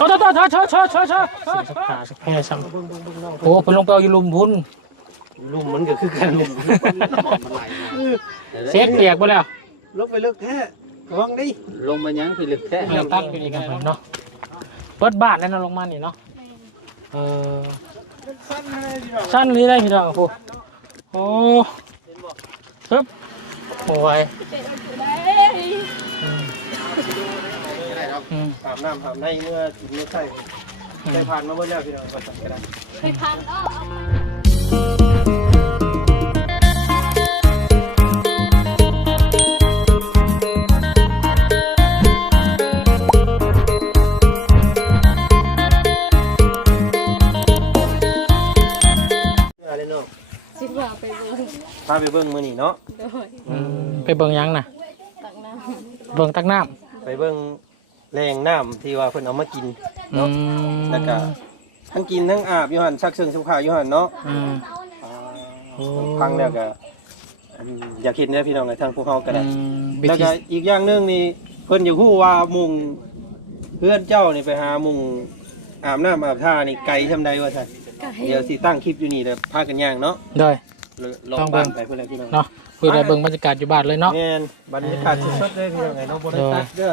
ต่อต่อต่อเชิญเชิญเชิญชิญชิญสักผ้าสักำโอ้ไปลงไปเอายลุมพุ่นลุมมันก็คือกันลุมเซ็ตเปียกไปแล้วลงไปลึกแท้วังดิลงไปยังไปลึกแท้ลงตั้งไปนี่กันเนาะเปิดบาทแล้วนะลงมานี่เนาะเออสั้นเลยได้พี่น้องโอ้โหครับโอ้ย อืมอืม อาบน้ำอาบในเมื่อถึงเมื่อใส่ได้ผ่านมาเมื่อแล้วพี่น้องก็สั่งก็ได้ ไปพันอ้ออะไรเนาะสิว่าไปเบิ่งพาไปเบิ่งมื้อนี้เนาะโดยอืมไปเบิ่งหยังน่ะตักน้เบิ่งตักน้ไปเบิ่ง แรงน้ำที่ว่าเพิ่นเอามากินำอืเนาะมแล้วก็ทั้งกินทั้งอาบอยู่หั่นซักเสื้อซักผ้าอยู่หั่นเนาะอืม โอ้ พังแล้วก็อันอยากเห็นได้อพี่น้องไอ้ทางพวกเฮาก็ได้ อืมวิแล้วธีก็อีกอย่างหนึงนี่เพิ่นอยากฮู้ว่ามุงเพื่อนเจ้านี่ไปหามุงอาบน้ำอาบท่านี่ไกลซำใดว่าซั่นำไก่เดี๋ยวสิตั้งคลิปอยู่นี่เด้อพากันย่างเนาะโดย ลองต้องเบิ่บ้านงไปเพื่อนพี่น้องเนาะ เพื่อได้เบิ่งบรรยากาศอยู่บ้านเลยเนาะ แม่นบรรยากาศสดๆเลยพี่น้องไงเนาะบ่ได้ตัดเด้อ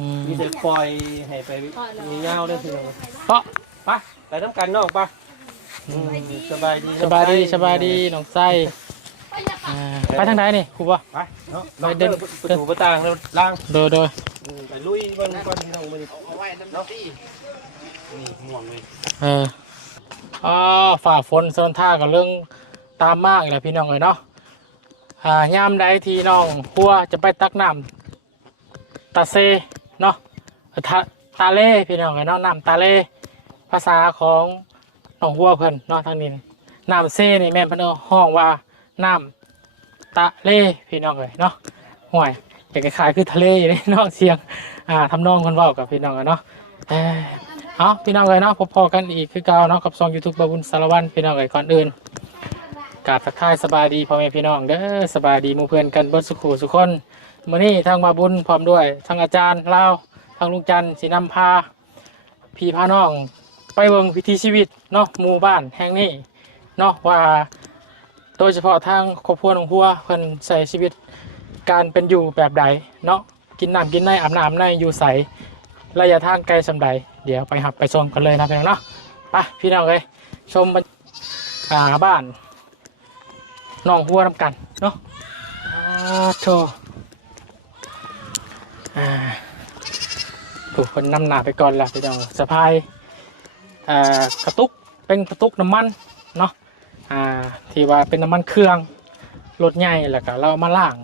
อืมมีแต่ปล่อยให้ไปมีเงาเด้อพี่น้องเพราะไปไปน้ำกันเนอกปะอืมสบายดีสบายดีสบายดีน้องไส้อ่าไปทางใดนี่ครูบ่ ไปเนาะไปเดิน ประตูประต่างแล้วล่าง โดยโดยอืมไปลุยเบนก่อนพี่น้องมื้อนี้เอาไว้น้ำตี้นี่ม่วงเลยเอออ๋อฝ่าฝนโซนท่ากับเรื่องตามมากเลยพี่น้องเลยเนาะ อ่ายามใดที่น้องพัวจะไปตักน้ำตาเซเนาะตาตาเล่พี่น้องเลยเนาะน้ำตาเล่ภาษาของน้องพัวเพิ่นเนาะทางนี้น้ำเซนี่แม่นเพิ่นอห้องว่าน้ำตาเล่พี่น้องเลยเนาะห่วยอยากจะขายคือทะเลอยู่ในนอกเสียงอ่าทำนองคนเว้ากับพี่น้องเลยเนาะเอ้ยเอาพี่น้องเลยเนาะพบพอกันอีกคือเก่าเนาะกับซองยูทูบบาบุญสารวันพี่น้องเลยก่อนอื่น กราบทักทายสบายดีพ่อแม่พี่น้องเด้อสบายดีมู่เพื่อนกันเบิดสุขุสุขคนมื้อนี้ทางบาบุญพร้อมด้วยทางอาจารย์เลาทางลุงจันทร์สีนำพา พี่พาน้องไปเบิ่งวิถีชีวิตเนาะหมู่บ้านแห่งนี้เนาะว่า โดยเฉพาะทางครอบครัวของหัวเพิ่นใส่ชีวิตการเป็นอยู่แบบใดเนาะกินน้ำกินในอาบน้ำในอยู่ใสระยะทางไกลสำใดเดี๋ยวไปหับไปชมกันเลยนะพี่น้องเนาะไปพี่น้องเลยชมบรรอ่าบ้าน น้องหัวนำกันเนาะอ่าโธอ่าถูกคนนำหนาไปก่อนละพี่น้องสะพายอ่ากระตุกเป็นกระตุกน้ำมันเนาะอ่าที่ว่าเป็นน้ำมันเครื่องรถใหญ่แล้วก็เราเอามาล่าง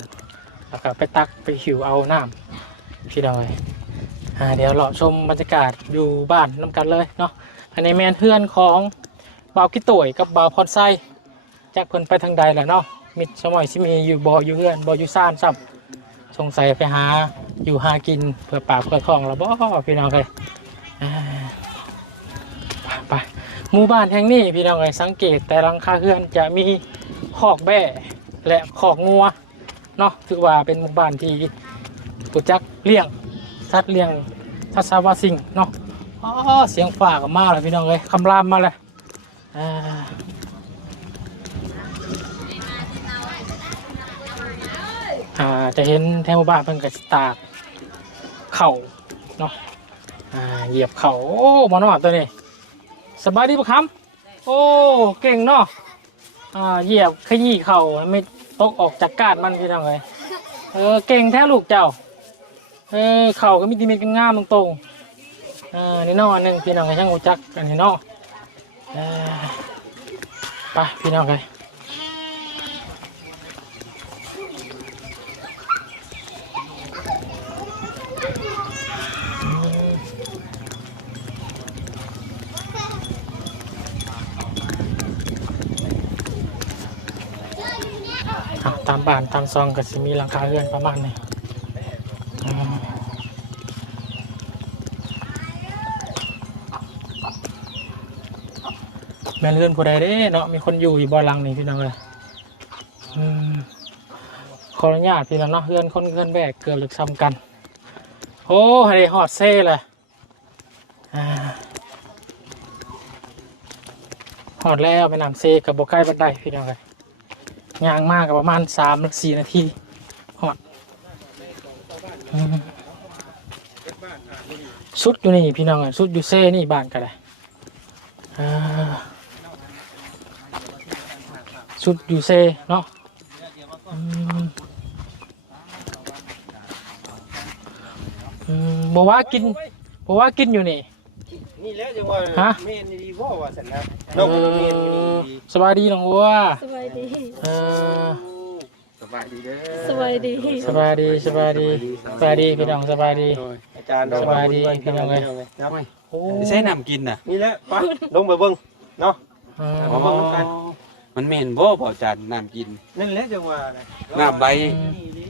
แล้วก็ไปตักไปหิวเอาน้ำพี่น้อยอ่าเดี๋ยวเราชมบรรยากาศอยู่บ้านน้ำกันเลยเนาะอันนี้แมนเพื่อนของบาวกิต่วยกับบาวพอดไซ จากเพิ่นไปทางใดแหละเนาะมิดสมัยที่มีอยู่บ่ออยู่เพื่อนบ่ออยู่ซ่านซ้ำสงสัยไปหาอยู่หากินเพื่อปากเพื่อท้องเราบ่พี่น้องเลยไปหมู่บ้านแห่งนี้พี่น้องเลยสังเกตแต่หลังคาเพื่อนจะมีคอกแบ่และคอกงัวเนาะถือว่าเป็นหมู่บ้านที่ปุจักเลี้ยงสัตว์เลี้ยงทัศวาสิงเนาะอ๋อเสียงฝ่ากับมาเลยพี่น้องเลยคำรามมาเลยอ่า อ่าจะเห็นแถวบ้านเพิ่นกับตากเข่าเนาะอ่าเหยียบเข่าโอ้มอนอดตัวนี้สบายดีปะครับโอ้เก่งเนาะอ่าเหยียบขยี้เข่าไม่ตกออกจากกาดมันพี่น้องเลยเออเก่งแท้ลูกเจ้าเออเข่าก็มีดีเมตกันงามตรงๆอ่านี่นออันหนึ่งพี่น้องก็ช่างรู้จักกันนี่นอเออไปพี่น้องเลยามบ้านตามซองก็สิมีหลังคาเรือนประมาณนี้แม่นเลื่อนผู้ใดเด้เนาะมีคนอยู่อยู่บ่อหลังนี่พี่น้องเลยขออนุญาตพี่น้องเนาะเพื่อนคนเพื่อนแบกเกิดหรือซ้ำกัน โอ้ให้ได้ฮอดเซ่เลยหอดแล้วไปนำเซ่กับบใกล้บันไดพี่น้องเลย ยางมากประมาณสามหรือสี่นาทีหอดสุดอยู่นี่พี่น้องเลยสุดอยู่เซนี่บ้านกันเลยสุดอยู่เซเนาะบอกว่ากินบอกว่ากินอยู่นี่ นี่แหล้วจังว่าฮะ เมนดีบ่ว่าซั่นนะน้องเมนดีสบายดีน้องวัวสบายดี เออสบายดีเด้อสบายดี สบายดีสบายดีสบายดีพี่น้องสบายดี โดยอาจารย์สบายดีพี่น้องเอ้ยนะโอ้ใช้น้ำกินน่ะนี่แหละไปลงไปเบิ่งเนาะ เออเอามาเบิ่งกันมันเหม็นบ่บ่จานน้ำกิน นั่นแหละจังว่าน่ะน้ำใบนี่ดิ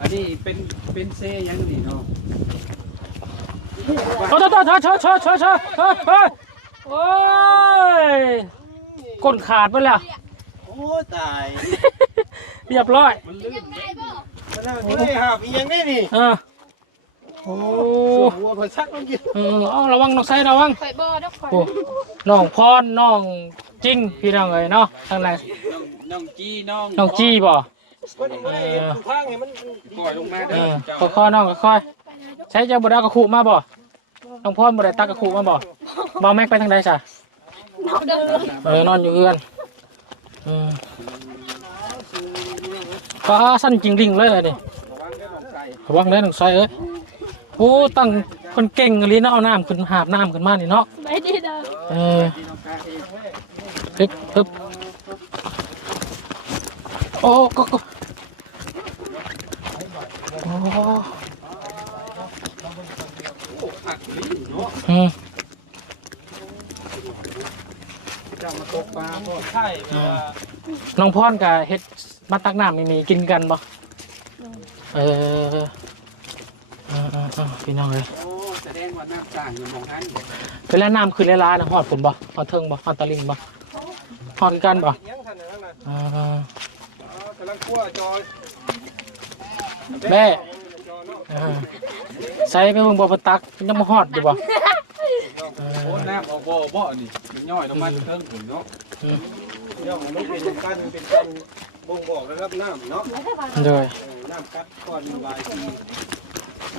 อันนี้เป็นเป็นเซยังนี่เนาะ ต่อต่อต่อชอชอชอชอชอชโอ้ยก้นขาดไปแล้ว โอ้ตายเรียบร้อยมันลื่นมันลื่ไม่ได้หายังได้นี่อ่าโอ้หัวผัดชักต้องกินออเอาระวังน้องไซระวังไฟบ่เด้อโอ้น้องพรน้องจิ้งพี่น้องเอ้ยเนาะทางไหนน้องจี้น้องน้องจี้บ่เออทางให้มันปล่อยลงมาเด้อค่อยๆน้องค่อยๆ ใช้เจ้าบุดากระคุมาบ่น้องพรบุดาตักกระคุมาบ่บ่แม็กไปทางใดจ้ะน้องเดินเออนอนอยู่เอื้อนอืมก็สั้นจริงริงเลยอะนี่ระวังได้หนึ่งไซเอ้ยโอ้ตั้งคนเก่งเลยเนาะเอาน้ำขึ้นหาบน้ำขึ้นมานี่เนาะสบายดีเด้อเออปึ๊บปึ๊บโอ้ก็ก็โอ้ อืมจ้ามาตกปลาบ่ใช่แบบว่าน้องพรกับเฮ็ดมาตักน้ำนี่นี่กินกันบ่เออเออเออเออพี่น้องเลยโอ้แสดงว่าน้ำต่างอยู่หมองนั้นเวลาน้ำขึ้นเวลายนะฮอดผมบ่ฮอดเทิงบ่ฮอดตะลิงบ่ฮอดกันบ่เลี้ยังทันนั่นน่ะอ่า อ๋อกำลังคั่วจอยแม่อ่าใส่ไปเบิ่งบ่เพิ่นตักยังบ่ฮอดอยู่บ่ โอ้อน้ำออกบ่บ่นี่มันย่อยลงมาเทิงหุ่นเนาะเดี๋ยวมันเป็นกันเป็นกันบ่งบอกนะครับน้ำเนาะโดยเออน้ำกัดก่อนวายที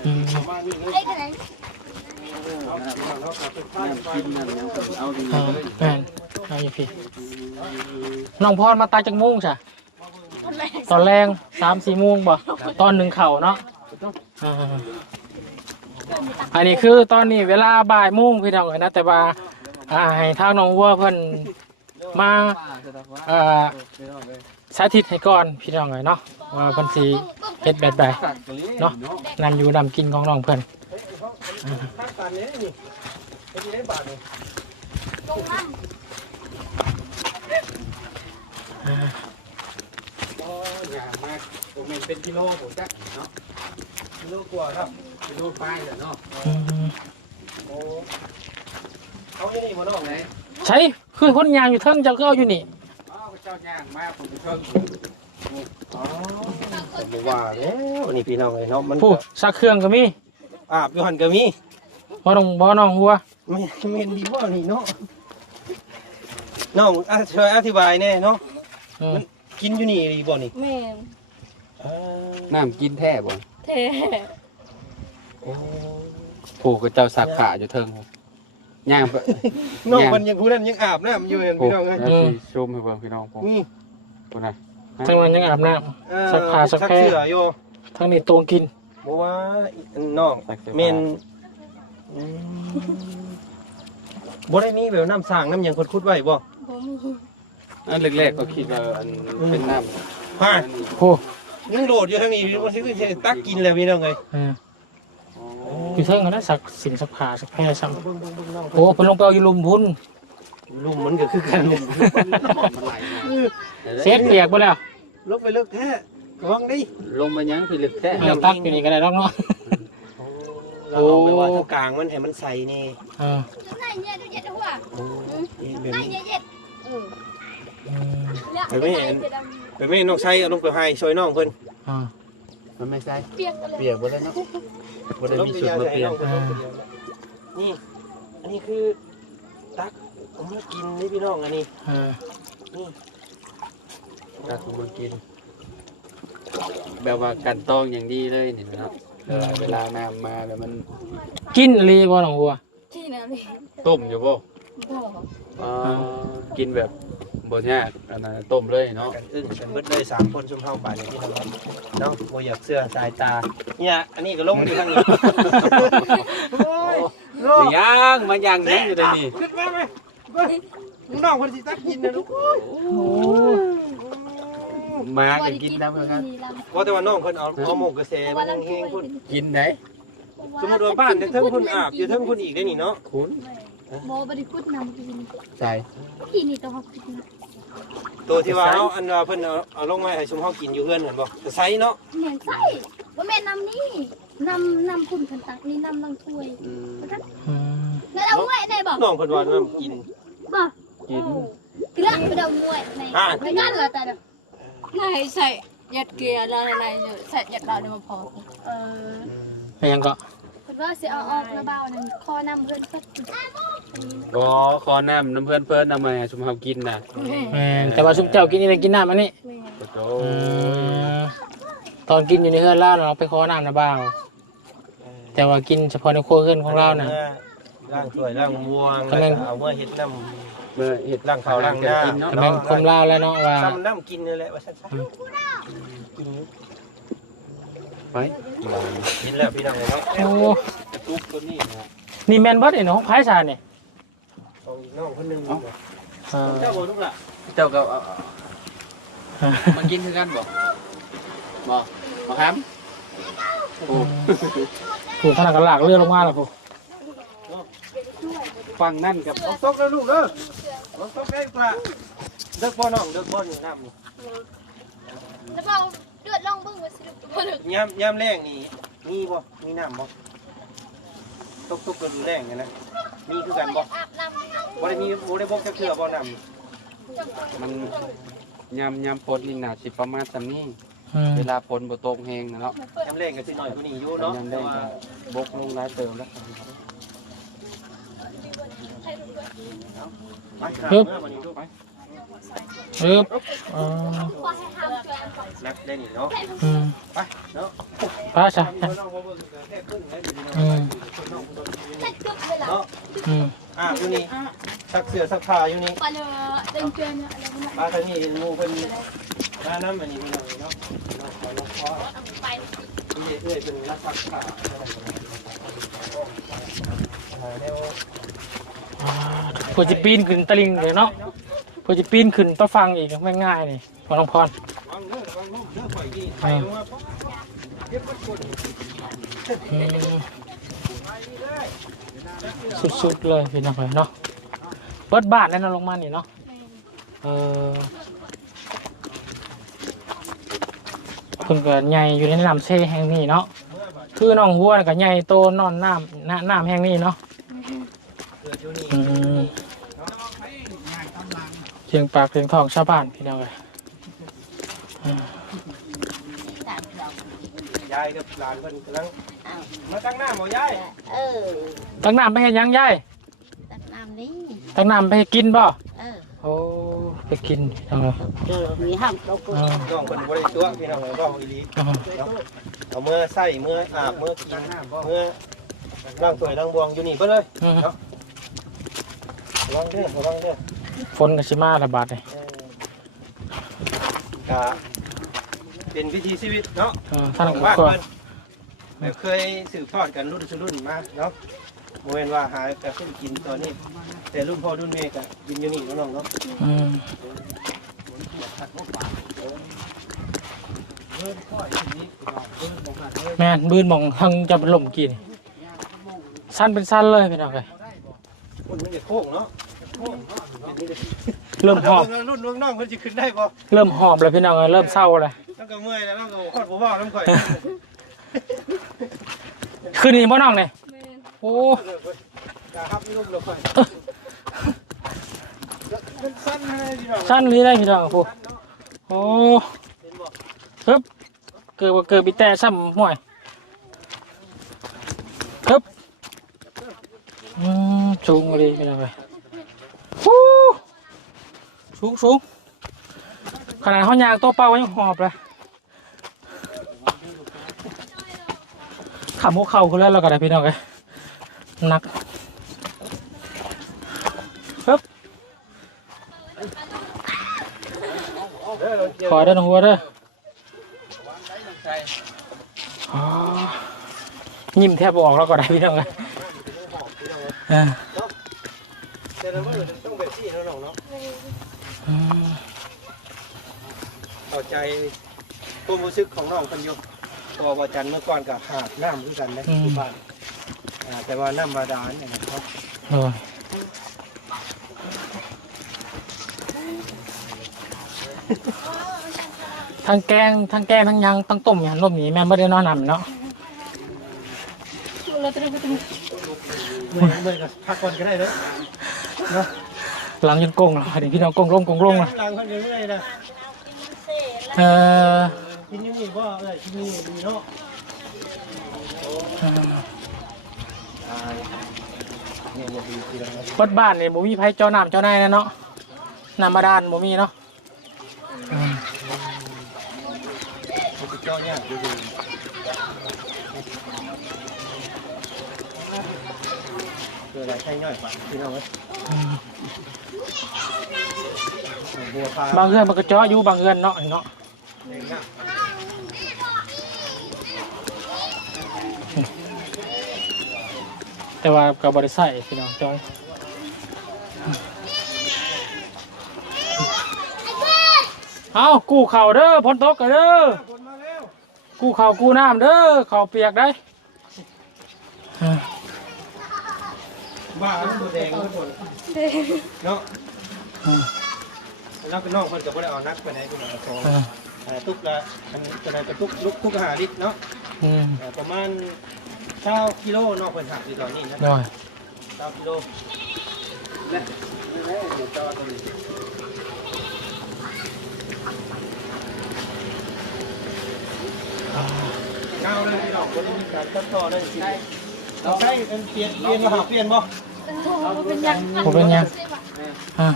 อืมประมาณนี้เลยเอาเอาเอาไปทานไปกินนั่นยังเอาดีอ่าเลยแม่นเอาอยู่พี่น้องพรมาตักจักโมงจ้ะตอนแรง3-4โมงบ่ตอนหนึ่งเข่าเนาะ อ่าอันนี้คือตอนนี้เวลาบ่ายโมงพี่น้องเอ้ยนะแต่ว่าอ่าให้ทางน้องวัวเพิ่นมาเอ่อสาธิตให้ก่อนพี่น้องเลยเนาะว่าเพิ่นสิเฮ็ดแบบใดตักกะลิเนาะนำอยู่นำกินของน้องเพิ่นทานตานนี้นี่ไปที่ไหนบาทนี่โอ้ยากมากผมเป็นเป็นกิโลผมจักเนาะกิโลกว่าครับ กิโลป้ายแหละเนาะอืมโอ้เอาอย่างนี้บ่น้องไหนใช่คือคนยางอยู่เทิงเจ้าก็เอาอยู่นี่อ้าวเจ้าย่างมาผมไปเพิ่มอ๋อผมว่าแล้วนี่พี่น้องเอ้ยเนาะมันผู้ซักเครื่องก็มีอาบอยู่หันก็มีบ่ต้องบ่น้องหัวไม่ไม่เห็นดีบ่นี่เนาะน้องอะช่วยอธิบายแน่เนาะอืมกินอยู่นี่ดีบ่นี่แม่นเออน้ำกินแท้บ่ แท้โอ้ ผูกกับเจ้าสักขาอยู่เทิงย่างไปน้องมันยังผู้นั้นยังอาบน้ำอยู่เห็นผูพี่กน้องเอ้ยแล้วสิชมให้เบิ่งพี่น้องผมนี่คนน่ะทั้งนั้นยังอาบน้ เอ่อสักผ้าสักแพร่เสื้ออยู่ำทั้งนี้ตวงกินบ่ว่าน้องเมนอืมบ่ได้มีแบบน้ำสร้างน้ำหยังคุดๆไว้บ่บ่มีอันแรกๆก็คิดว่าอันเป็นน้ำฮะผู้ยังโดดอยู่ทางนี้มันสิคือตักกินแล้วพี่น้องเอ้ยเออ อยู่เทิงก็ได้สักสินสักผาสักแพร่ซ้ำโอ้เพิ่นลงไปเอาอยู่ลุมพุ่นลุมมันก็คือกันเนี่ยมันไหลมาเซ็ตเปียกบ่แล้วลกไปเลิกแท้ระวังดิลงมายังพี่ลึกแท้เดี๋ยวตักอยู่นี่ก็ได้ดอกเนาะเราเอาไปว่าตรงกลางมันให้มันใสนี่ไหนเนี่ยดูเย็ดหัวโอ้ยแบบไหนนี้เนี่ยเย็ดไปไม่เห็นไปแม่น้องใช้เอาลงไปให้ช่วยน้องเพิ่นอ่ามันไม่ใช่เปียกกันเลยเปียกบ่ได้เนาะ บ่ได้มีส่วนมาเปียกนี่นี่คือตักผมมากินนี่พี่น้องอันนี้เออนี่ตักมากิน แบบว่ากันต้องอย่างดีเลยนี่นะครับเออเวลาน้ำมาแล้วมันกินอีหลีบ่น้องหัว ที่นั่นเลยต้มอยู่บ่ บอกอ่ากินแบบบ่ยากอันนั้นต้มเลยเนาะกันอึ้งกันเบิดเลยสามคนชุมเฮาป่านนี้พี่น้องเนาะบ่อยากเสื้อสายตา เนี่ย อันนี้ก็ลงอยู่ข้างนี้โอ้ยโอ้ยย่างมันย่างยังอยู่ในนี่ขึ้นมาไหมเบิ่งมึงน้องคนสิตักกินนะลูกโอ้มากันกินน้ำเหมือนกันว่าแต่ว่าน้องเพิ่นเอาเอาหมกกระแสมันยังแห้งพุ่นกินไหนสมมุติว่าบ้านจะเทิงพุ่นอาบอยู่เทิงพุ่นอีกได้นี่เนาะคุณ โมบริคุดนำกินใส่กินนี่ต้องกินตัวที่ว่าเอาอันว่าเพิ่นเอาเอาลงมาให้ชุมเฮากินอยู่เฮือนเหมือนบ่แต่ไซเนาะแม่นใส่ว่าแม่นำนี่นำนำคุณขันตักนี่นำลังถ้วยอืมอืมแล้วเอาไว้ในบอกน้องเพิ่นว่าน้ำกินบอกกินกระไปเอามวยในในงานเหรอแต่เด้อ này sậy nhật kìa là này này rồi sậy nhật đỏ mà phò เออไปยังก็ เพิ่นว่าสิเอาออกแล้วเบานั่นคอนำเพิ่นเพิ่นก็ขอน้ำน้ำเพื่อนเพื่อนเอามาให้ชุมเฮากินน่ะแม่นแต่ว่าซุปเจ้ากินนี่ได้กินน้ำอันนี้โอ้โหอืมตอนกินอยู่ในเฮือนเล่าน่ะเราไปขอน้ำนะบ้าว แต่ว่ากินเฉพาะในครัวเฮือนของเราน่ะล้างถ้วยล้างบวงกำลัง เอามาเฮ็ดน้เมื่อเห็ดล้างข้าวล้างหน้า กินเนาะกำลังคุมเล่าแล้วเนาะว่าำซ้ำน้ำกินนี่แหละว่าซั่นซะกิน ไปกินแล้วพี่น้องเนาะโอ้ตุ๊กตัวนี้นะนี่แมนเบิร์ดเองเนาะของไผ่ชาเนี่ยเอาอีกน้องคนหนึงอ่าเจ้าบ่ลูกล่ะเจ้าก็เอาเอามันกินคือกันบ่บ่บ่ครับโอ้ถูกขนาดกระหลากเลือดลงมาแล้วพวกฟังนั่นกับเอาตกแล้วลูกเด้อเอาตกได้กว่าเด็กบ่น้องเด็กบ่อยู่น้ำนี่ แล้วเบาเดือดลองเบิ่งว่าสิบ่ถึกยามยามแรงนี่มีบ่มีน้ำบ่ตกตกกันแรงเนี่ยนะมีคือกันบ่อาบน้ำบ่ได้มีบ่ได้บอกจักเทื่อบ่น้ำมันยำยำฝนนี่น่าสิประมาณสำนี้ อืมเวลาฝนบ่ตกแห้งนะเนาะยามแรงก็สิน้อยกว่านี้อยู่เนาะยำแต่ได้ว่าบกลงหลายเติมแล้วไปครับเมื่อวันนี้ลูกไป ปึ๊บอ๋อพอให้ทำเกินก่อนนักได้นี่เนาะอืมไปเนาะไป้าชาน้องบ่เบิ่งแค่ครึ่งเลยอืมใส่กึบเลยล่ะเนาะอืมอะอยู่นี่ซักเสื้อซักผ้าอยู่นี่ปลาเลยเดินเกินอะไรนั่นปลาทางนี้หมู่เพิ่นมาน้ำอันนี้พี่น้องเนาะเนาะขอลงคอไปนี่เอ้ยเป็นรักซักผ้าอ่าแนวอ่าเพื่อจะปีนขึ้นตะลิงเลยเนาะ เพื่อจะปีนขึ้นต้องฟังอีกไม่ง่ายนี่พอน้องพรสุดๆเลยพี่น้องเลยเนาะเปิดบ้านแล้วเนะลงมานี่เนาะเออเพิ่นก็ใหญ่อยู่ในน้ำเซแห่งนี้เนาะคือน้องหัวน่ะก็ใหญ่โตนอนน้ำน้ำน้ำแห่งนี้เนาะ เกิดอยู่นี่อืมเสียงปากเสียงทองชาวบ้านพี่น้องเลยอืมยายกับหลานเพิ่นกำลังมาตั้งหน้าบ่ยาย ừ ตักน้ำไปเห็นยังยาย đặt làm đi ตักน้ำไปให้กินบ่ ừ โอ้ไปกินพี่น้องเลย rồi nghỉ học đâu có อ่าน้องเพิ่นบ่ได้ตัวพี่น้องเอ้ยบอกอีหลีอ่าเอาเมื่อใส่เมื่ออาบเมื่อกินเมื่อล้างถ้วยล้างบวงอยู่นี่เพิ่นเลยอืมระวังเด้อระวังเด้อ ฝนกับชิมาระบาดเลยเออกะเป็นวิถีชีวิตเนาะอ่าท่านของก็บ้านก็เพิ่นแบบเคยสืบทอดกันรุ่นสู่รุ่นมาเนาะโมเห็นว่าหาแต่เพิ่นกินตอนนี้ แต่รุ่นพ่อรุ่นแม่ก็กินอยู่นี่เนาะน้องเนาะอืมแม่นบืนหมองทังจะเป็นลมกินสั้นเป็นสั้นเลยพี่น้องเลยคนมันจะโค้งเนาะโค้งเนาะ เริ่มหอบแล้วรุ่นน้องๆเพิ่นสิขึ้นได้บ่เริ่มหอบแล้วพี่น้องเลยเริ่มเศร้าเลยแล้วก็เมื่อยแล้วแล้วก็ฮอดบ่เว้าน้ำข่อยคืนนี้พ่อน้องเลยโอ้กะครับนี่ลูกเราข่อยมันสั้นให้พี่น้องสั้นนี้ได้พี่น้องผู้โอ้เห็นบ่ฮึบเกิดว่าเกิดปีแต่ซ้ำห่วยฮึบอืมสูงเลยพี่น้องเลย ฮู้สูงสูงขนาดเขายางตัวเปล่ายังหอบเลยขำหัวเข่าคุณแล้วเราก็ได้พี่น้องเลยหนักปึ๊บขอเด้อหนูหัวเด้อยิ้มแทบบออกแล้วก็ได้พี่น้องเลยอ่า แต่ละมื้อต้องแบบนี้เนาะน้องเนาะอืมเข้าใจความรู้สึกของน้องเพิ่นอยู่เพอว่าจันทร์เมื่อก่อนก็หาบน้ำคือกันนะที่บ้านอ่าแต่ว่าน้ำบาดาลเนี่ยนะครับโอ้ยทั้งแกงทั้งแกงทั้งยังทั้งต้มอย่างรวมนี้แม่ไม่ได้นอนนำเนาะเราจะได้ไปตรงเมื่อยเมื่อยก็พักก่อนก็ได้เด้อเนาะ หลังจนโกงแล้วเดี๋ยวพี่น้องโกงลงโกงลงหลันะงเพิ่นก็เมื่อยนะเออกินอยู่นี่บ่เอ้ยกินอยู่นี่ดีเนาะอ่าเนี่ยบ่ดีทีละเนาะวัดบ้านนี่บ่มีไผเจ้าน้ำเจ้านายนะเนาะน้ำบาดาลบ่มีเนาะอืมมันสิเจ้าเนี่ยดูดีเกิดอะไรใช่ย่อยกว่าพี่น้องเอ้ยอืม บัวพาบางเรือนมันก็เจาะอยู่บางเรือนเนาะเนาะเองนะแต่ว่าก็บ่ได้ใส่พี่น้องจอยเอากู้เข่าเด้อพ้นตกกันเด้อกู้เข่ากู้น้ำเด้อเข่าเปียกได้บ้ามันตัวแดงเนาะ อ่าแล้วเป็นน้องคนกับบ่ได้เอานักไปไหนคนละสองอ่าเอ่อตุกละมันจะได้เป็นตุกลุกตุกหาลิตรเนาะอืมเอ่อประมาณเก้ากิโลเนอกเพิ่นหักอยู่ตอนนี้นะหน่อยเก้ากิโลนี่แหละเดี๋ยวจอตรงนี้เก้าเลยพี่น้องคนนี้มีการตัดต่อเลยสิเราใช้เป็นเปลี่ยนเปลี่ยนมาหาเปลี่ยนบ่เป็นยังผมเป็นยังอ่า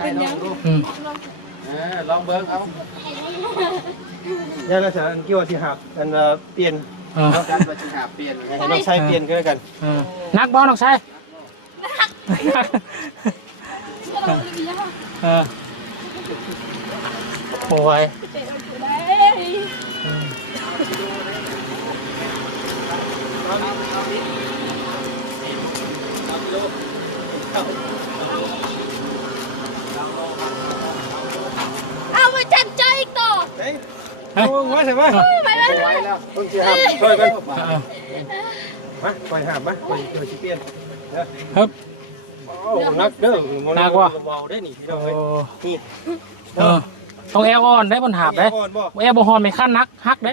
ให้น้องชายลองดูอืมเออลองเบิ้งเอาเนี่ยเราจะอันเกี่ยวกับที่หักอันเอ่อเปลี่ยนอ่าเราจัดไปชิหาเปลี่ยนให้น้องใช้เปลี่ยนก็แล้วกันอ่านักบอลน้องชายนักอ่าโอ้ยอืมเอาไปจัดใจอีกต่อ เฮ้ยโอ้ว่าใช่ไหมไปไปไว้แล้วต้องสิหักช่วยกันอ่ามาปล่อยหักมาปล่อยเดี๋ยวสิเปลี่ยนเด้อฮึบนักเด้อนักว่าได้นี่พี่น้องเอ้ยนี่เออต้องแอลอ่อนได้บนหาบได้ก่อนบ่แอลบฮอนไม่ขั้นนักฮักได้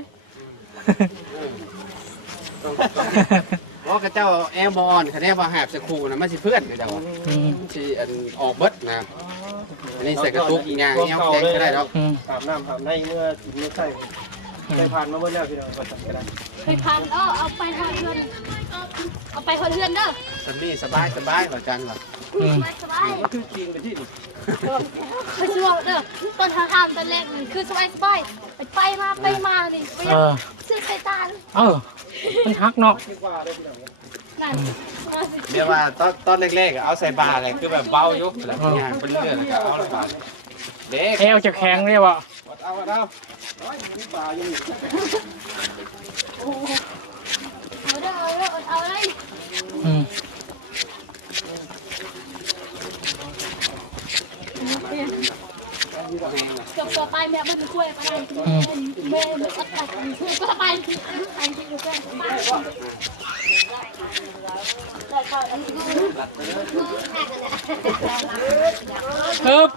เพราะกระเจ้าแอลบอลคะแนนว่าหาบสกูนะมันสิเพื่อนกระเจ้าอืมสิอันออกเบิดนะอันนี้ใส่กระตุกอีกอย่างแอลแข็งก็ได้ดอกอืมอาบน้ำอาบในเมื่อเมื่อใส่ใส่ผ่านมาเมื่อแล้วพี่น้องก็จัดก็ได้ไปพันเออเอาไปคนเรือนเอาไปคนเรือนเด้อสบายสบายสบายเหรอจังเหรออืมสบายก็คือจริงไปที่นี่ไปช่วงเด้อตอนทางทางตอนแรกมันคือสบายสบายไปไปมาไปมานี่ไปเออ ซื้อไปตาเออมันฮักเนาะคิดว่าได้พี่น้องนั่นเดี๋ยวว่าตอนตอนแรกๆเอาใส่บาเลยคือแบบเบาอยู่แล้วงานเป็นเรื่องก็เอาละบาเด็กแอลจะแข็งเรียกว่าวัดเอาวัดเอาร้อยมีปลาอยู่นี่เอาเด้อเอาเด้อเอาเลย อืม จบต่อไปแม่มันจะช่วยไปแม่มันก็ตัดก็ไปใครที่อยู่ใกล้บ้านฮึบ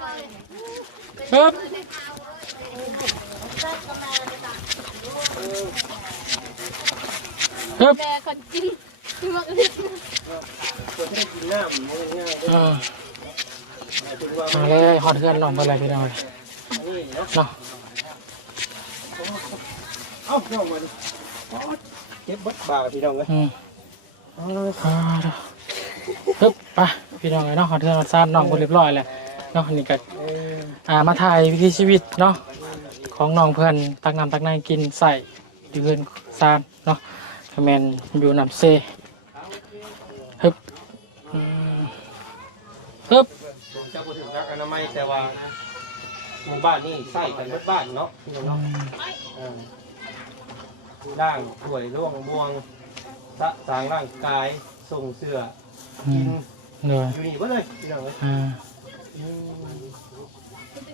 ฮึบฮึบแม่คนจริงคือว่าเรียกคนที่กินน้ำง่ายๆอ่าถือว่า มาเลยหอดเพื่อนน้องไปเลยพี่น้องเลยนี่เนาะเนาะเอ้าน้องมาดิเก็บบัดบ่าพี่น้องเอ้ยอืมเอาอ่าเด้อปึ๊บไปพี่น้องเลยเนาะขอเทือนซานน้องคนเรียบร้อยแล้วเนาะนี่ก็อ่ามาถ่ายวิถีชีวิตเนาะของน้องเพื่อนตักน้ำตักในกินใส่อยู่เพื่อนซานเนาะคอมเมนอยู่นำเซฮึบอืมฮึบเจ้าพูดถึง รักอนามัยแต่ว่าหมู่บ้านนี่ใส่กันเบิดบ้านเนาะพี่น้องเนาะเออร่างป่วยร่วงม่วงสะสางร่างกายส่งเสื้ออืกินมเลยอยู่นี่เบ่เลยพี่น้องเอ้ยอ่าอืม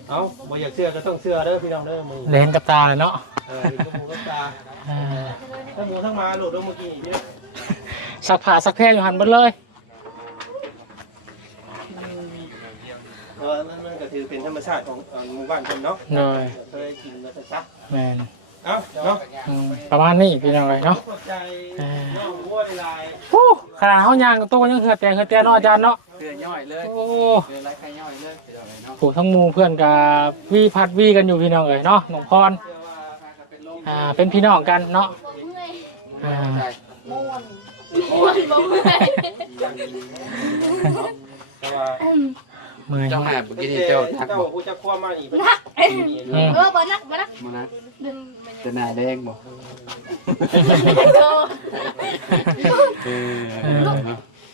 เอาบ่อยากเสื้อก็ต้องเสื้อเด้อพี่น้องเด้อมือเลนกับตาเลยเนาะเออเป็นหมูลูกตาอ่าทั้งหมูทั้งหมาโหลดลงเมื่อกี้นี่เด้อสักผ้าสักแพร่อยู่หันหมดเลย เออมันมันก็ถือเป็นธรรมชาติของเอ่อหมู่บ้านคนเนาะเลยเคยกินมาซะแมนเอ้าเนาะอืมประมาณนี้พี่น้องเลยเนาะขอบใจน้องวัวในลายโอ้ขนาดเขายางกับตัวยังเหือดแต่เหือดแต่เนออาจารย์เนาะเกลือย่อยเลยโอ้เกลือไรใครย่อยเลยเดี๋ยวอะไรเนาะผูทั้งหมูเพื่อนกับวีพัดวีกันอยู่พี่น้องเอ๋ยเนาะน้องพรเชื่อว่าเป็นลมอ่าเป็นพี่น้องกันเนาะเมื่อยอ่าใจม่วนม่วนบ่เมื่อยแต่ว่าอืม เมื่อยเจ้าแม่เมื่อกี้นี่เจ้าทักเจ้าบอกผู้จักความมานี่เป็นอืมเออบ่นักบ่นักมานะดึงจะหน้าแดงบอกโตเออ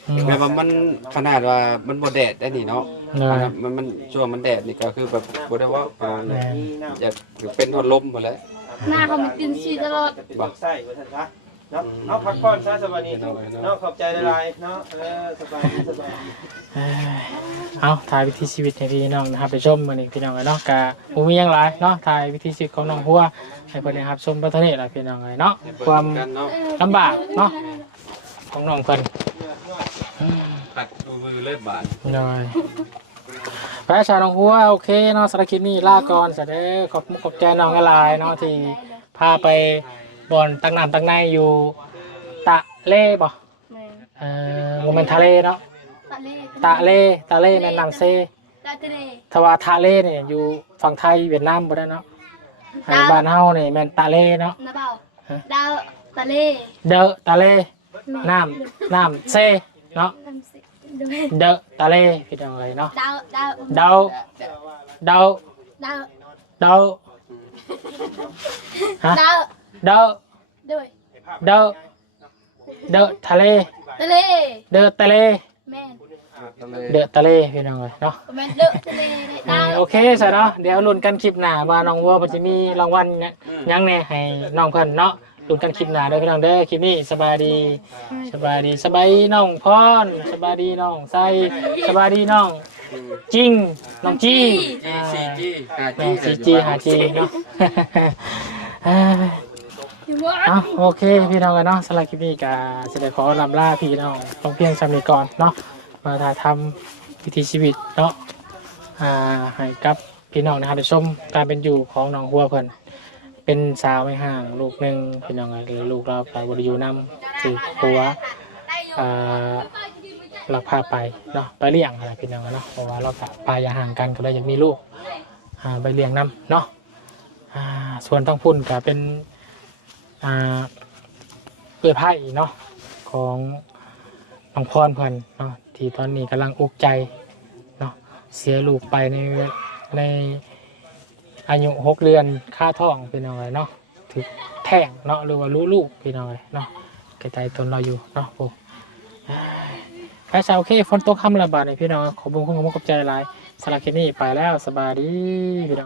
อืมแม่ว่ามันขนาดว่ามันบ่แดดได้นี่เนาะเลยมันมันช่วงมันแดดนี่ก็คือแบบบ่ได้ว่าอ่าแม่นอยากเป็นทนลมหมดแล้วหน้าเขามีตีนฉี่ตลอดเป็นลูก ไส้ว่าท่านคะเนาะเอาพักผ่อนซะสบายดีเนาะขอบใจหลายๆเนาะเออสบายดีสบายดีเอ้ยเอาถ่ายวิถีชีวิตให้พี่น้องนะครับไปชมมือนี้พี่น้องเลยเนาะกะบ่มีหยังหลายเนาะถ่ายวิถีชีวิตของน้องหัวให้เพิ่นได้รับชมประเทศนี้ล่ะพี่น้องเลยเนาะความกันเนาะลำบากเนาะของน้องเพิ่นกัดดูมือเลยบาดเลยไปชาวน้องหัวโอเคเนาะสารบคลิปนี้ลาก่อนสวัสดีขอบขอบใจน้องกหลายเนาะที่พาไป บอนตั้งน้ำตั้งในอยู่ตะเล่บ่แม่เอ่อโมเมนทะเลเนาะตะเลตะเล่ตะเล่แม่น้ำเซตะเลทว่าทะเลเนี่ยอยู่ฝั่งไทยเวียดนามบ่ได้เนาะให้บ้านเฮานี่แม่นตะเล่เนาะ นะเปล่าดาวตะเลเดอะตะเล่น้ำน้ำเซเนาะน้ำสิเดี๋ยวแม่เดอะตะเล่พี่น้องเลยเนาะดาวดาวเดาเดาดาวเดาฮะดาว เดาด้วยเดอะเดอะทะเลตะเลเดอะทะเล แม่นเดอะทะเลพี่น้องเลยเนาะแม่นเด้อตะเลเอดาอวโอเคสะเนาะเดี๋ยวลุ้นกันคลิปหน้าว่าน้องวัวมันจะมีรางวัลเนี่ยยังแน่ให้น้องเพิ่นเนาะลุ้นกันคลิปหน้าเด้อพี่น้องเด้อคลิปนี้สบายดีสบายดีสบายดีน้องพรสบายดีน้องไส้สบายดีน้องจริงน้องจีจีซีจีหาแม่จีซีจีหาจี เนาะเอ้ยเอโอเคพี่น้องกันเนาะสำหรับคลิปนี้ก็จะได้ขอลำลาพี่น้องต้องเพียงสำนีก่อนเนาะมาถ่ายทำวิถีชีวิตเนาะอ่าให้กับพี่น้องนะครับได้ชมการเป็นอยู่ของน้องหัวเพิ่นเป็นสาวไม่ห่างลูกหนึ่งพี่น้องหรือลูกเราไปบริยูนำถือหัวอ่าลักพาไปเนาะไปเลี้ยงอะไรพี่น้องเนาะเพราะว่าเรากับปลายาห่างกันก็เลยอยากมีลูกอ่าไปเลี้ยงนำเนาะอ่าส่วนต้องพุ่นก็เป็น อ่าเปิดไพ่เนาะของน้องพรเพิ่นเนาะที่ตอนนี้กำลังอุกใจเนาะเสียลูกไปในในอายุหกเดือนค่าท้องเป็นยังไงเนาะถือแท่งเนาะหรือว่ารู้ลูกเป็นยังไงเนาะกระจายตนเราอยู่เนาะโอ้แค่ชาวโอเคฝนตกค่ำระบาดในพี่น้องขอบุญคุณของมุกกับใจหลายสำหรับคลิปนี้ไปแล้วสบายดีพี่น้อง